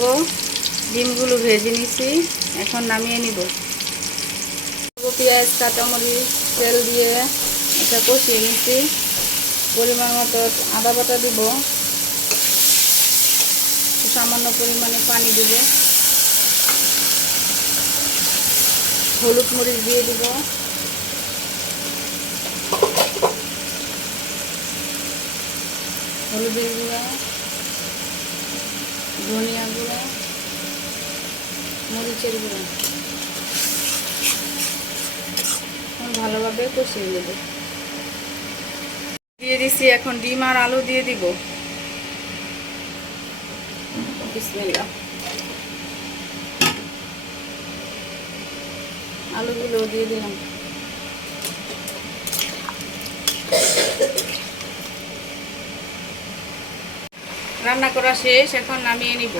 দেখো ডিমগুলো ভেজে নিছি, এখন নামিয়ে নিব। পেঁয়াজ কাঁচামরিচ তেল দিয়ে এটা কষিয়ে নিছি। পরিমাণ মতো আদা বাটা দিব, সামান্য পরিমাণে পানি দিব, হলুদ মরিচ দিয়ে দিব, হলুদের গুঁড়া, ধনিয়া গুঁড়া, মরিচের গুঁড়া ভালোভাবে কষিয়ে নেব। দিয়ে দিচ্ছি, এখন ডিম আর আলু দিয়ে দিব। বিসমিল্লাহ। আলুগুলো দিয়ে দিলাম। রান্না করা শেষ, এখন নামিয়ে নিব।